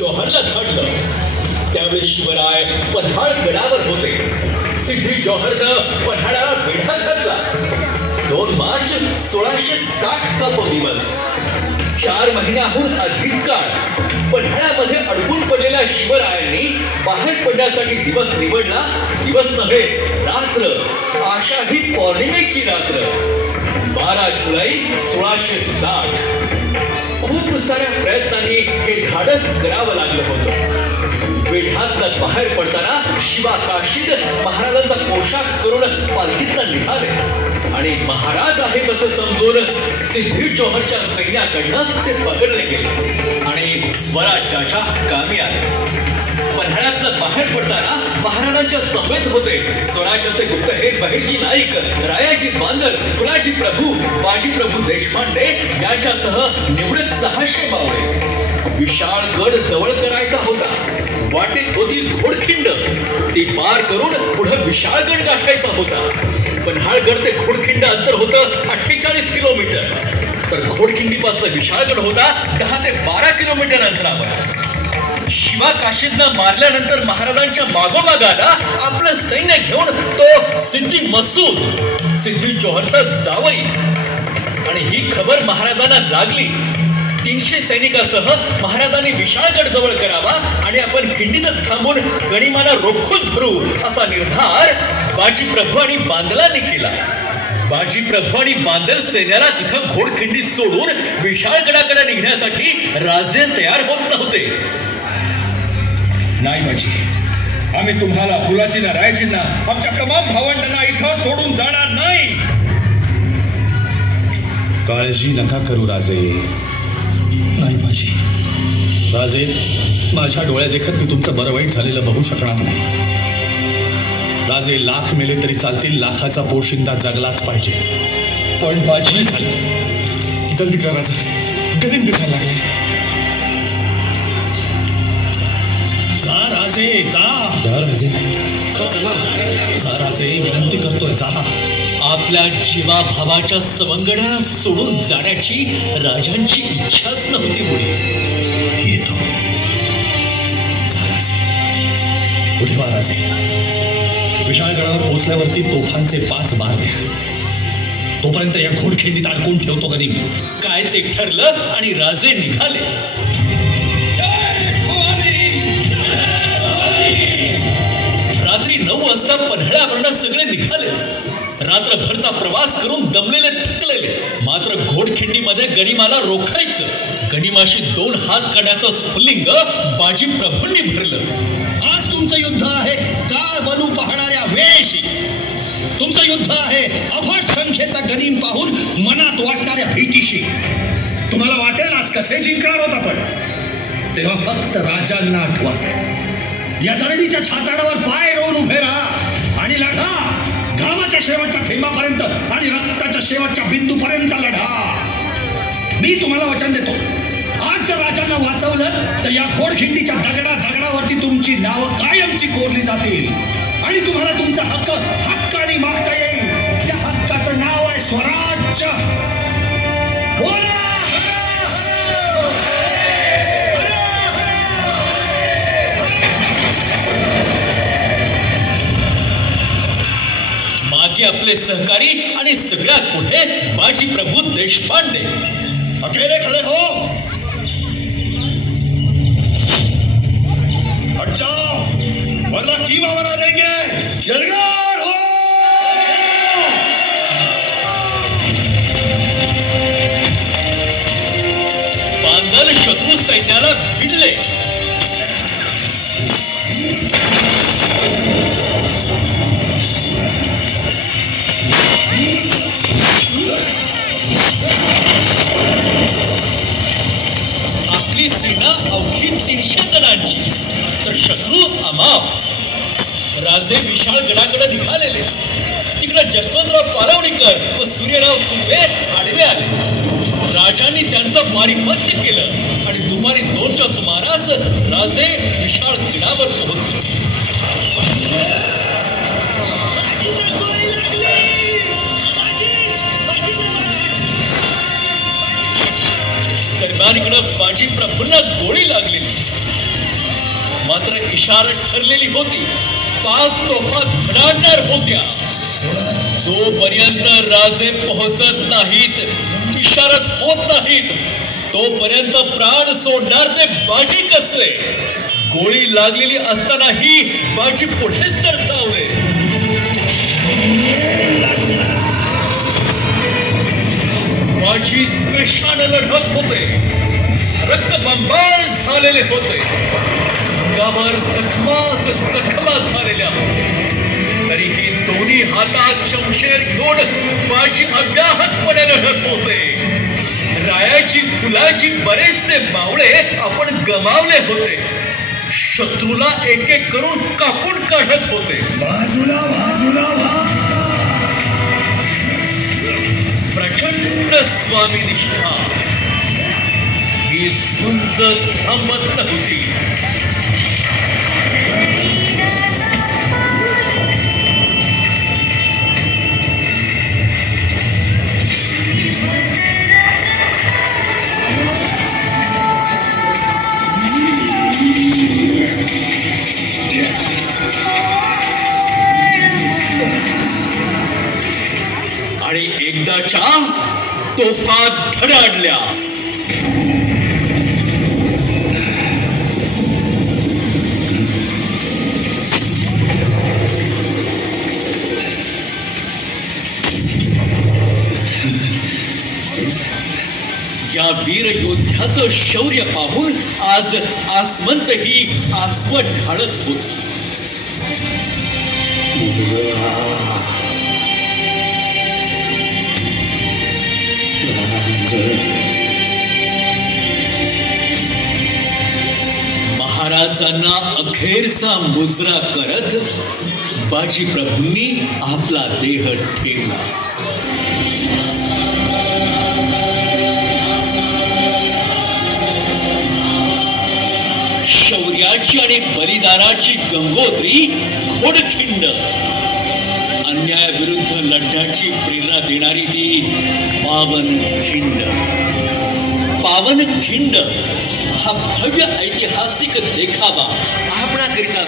जौहरला धाडलं. त्यावेळी शिवराय पन्हाळ गडावर होते. सिद्धी जौहरनं पन्हाळाला वेढा घातला. 2 मार्च 1660 तो दिवस. 4 महिन्याहून अधिक काळ पन्हाळ्यामध्ये अडकून पडलेल्या शिवरायांनी बाहेर पडण्यासाठी दिवस निवडला. दिवस नव्हे, रात्र. आषाढी पौर्णिमेची रात्र. 12 जुलै 1660. खूप साऱ्या प्रयत्नांनी हे धाडस करावं लागलं होतं. वेढ्यातनं बाहेर पडताना शिवा काशीद महाराजांचा पोशाख करून पालखीतनं निघाले आणि महाराज आहेत असं समजून सिद्धी जौहरच्या सैन्याकडनं ते पकडले गेले आणि स्वराज्याच्या कामी आले. पन्हाळ्यातनं बाहेर पडताना महाराजांच्या समवेत होते स्वराज्याचे गुप्तहेर बहिर्जी नाईक, रायाजी बांदल, फुलाजी प्रभू, बाजी प्रभू देशपांडे यांच्यासह निवडक 600 मावळे. विशाळ गड जवळ करायचा होता. वाटेत होती घोडखिंड. ती पार करून पुढे विशाळगड गाठायचा होता. पन्हाळगड ते घोडखिंड अंतर होतं 48 किलोमीटर. तर घोडखिंडीपासून विशाळगड होता 10 ते 12 किलोमीटर अंतरावर. शिवा काशीदनं मारल्यानंतर महाराजांच्या मागोमाग आला आपलं सैन्य घेऊन तो सिद्धी मसूद, सिद्धी जौहरचा जावई. आणि ही खबर महाराजांना लागली. 300 सैनिकासह महाराजांनी विशाळगड जवळ करावा आणि आपण खिंडीतच थांबून गणिमाला रोखून धरू असा निर्धार बाजी प्रभू आणि बांदलांनी केला. बाजी प्रभू आणि बांदल सैन्याला तिथं घोडखिंडीत सोडून विशाळगडाकडे निघण्यासाठी राजे तयार होत नव्हते. नाही बाजी, आम्ही तुम्हाला फुलाजींना, रायजींना, आमच्या तमाम भावंडांना इथं सोडून जाणार नाही. काळजी नका करू राजे. नाही बाजी. राजे, माझ्या डोळ्या देखत मी तुमचं बरं वाईट झालेलं बघू शकणार नाही. राजे, लाख मेले तरी चालतील, लाखाचा पोशिंदा जगलाच पाहिजे. पण बाजी झालं. जल्दी करा राजा, गरीब दिसायला लागले. जा राजे, जा. जा राजे, जा राजे, विनंती करतोय, जा. आपल्या जीवाभावाच्या सवंगड्या सोडून जाण्याची राजांची इच्छाच नव्हती मुळे. येतो. जा राजे, पुढे वा राजे. विशाळगडावर पोहोचल्यावरती तोफांचे 5 बार द्या. तोपर्यंत या घोडखिंडीत अडकून ठेवतो गरीब. काय ते ठरलं आणि राजे निघाले. रात्री 9 वाजता पन्हाळ्यावरनं सगळे निघाले. रात्रभरचा प्रवास करून दमलेले थकलेले. मात्र घोडखिंडीमध्ये गणिमाला रोखायचं. गणिमाशी 2 हात करण्याचं स्फुल्लिंग बाजी प्रभूंनी भरलं. आज तुमचं युद्ध आहे काळ बनू पाहणाऱ्या वेळेशी. तुमचं युद्ध आहे अफाट संख्येचा गनीम पाहून मनात वाटणाऱ्या भीतीशी. तुम्हाला वाटेल आज कसे जिंकणार होत आपण, तेव्हा फक्त राजांना आठवा. या दरडीच्या छाताडावर पाय रोवून उभे राहा आणि लढा. घामाच्या शेवटच्या थेंबापर्यंत आणि रक्ताच्या शेवटच्या बिंदूपर्यंत लढा. मी तुम्हाला वचन देतो, आज जर राजांना वाचवलं तर या घोडखिंडीच्या दगडावरती तुमची नावं कायमची कोरली जातील आणि तुम्हाला तुमचा हक्क हक्काने मागता येईल. त्या हक्काचं नाव आहे स्वराज्य. मागे आपले सहकारी आणि सगळ्यात पुढे बाजी प्रभू देशपांडे. अकेले खड़े हो, हट जाओ वरना कीमा बना देंगे. यलगार हो. बांदल शत्रू सैन्याला भिडले. आपली सेना अवघी 300 जणांची तर शत्रू अमाप. राजे विशाळ गडाकडे निघालेले. तिकडे जसवंतराव पालवणीकर व सूर्यराव सुर्वे आडवे आले. राजांनी त्यांचं पारिपत्य केलं आणि दुपारी 2च्या सुमारास राजे विशाळ गडावर पोहोचले. दरम्यान इकडे बाजी प्रभूंना गोळी लागली. मात्र इशारत ठरलेली होती. 5 तोफा धडाडणार होत्या. जोपर्यंत राजे पोहोचत नाहीत, इशारत होत नाहीत, तोपर्यंत प्राण सोडणार ते बाजी कसले. गोळी लागलेली असतानाही बाजी पुढे सरसावले. बाजी द्वेषाने लढत होते. रक्तबंबाळ झालेले होते. अंगावर जखमा झालेल्या. तरीही दोन्ही हातात शमशेर घेऊन बाजी अव्याहतपणे लढत होते. रायाची फुलाची बरेचसे मावळे आपण गमावले होते. शत्रूला एक एक करून कापून काढत होते. प्रचंड स्वामी निष्ठा ही झुंज थांबत नव्हती. आणि एकदाच्या तोफा धडाडल्या. या वीर योद्ध्याचं शौर्य पाहून आज आसमंत ही आसवट ढाळत होती. महाराजांना अखेरचा मुजरा करत बाजी प्रभूंनी आपला देह ठेवला. शौर्याची आणि बलिदानाची गंगोत्री घोडखिंड, अन्यायाविरुद्ध लढण्याची प्रेरणा देणारी ती पावनखिंड. पावनखिंड हा भव्य ऐतिहासिक देखावा आपणाकरिता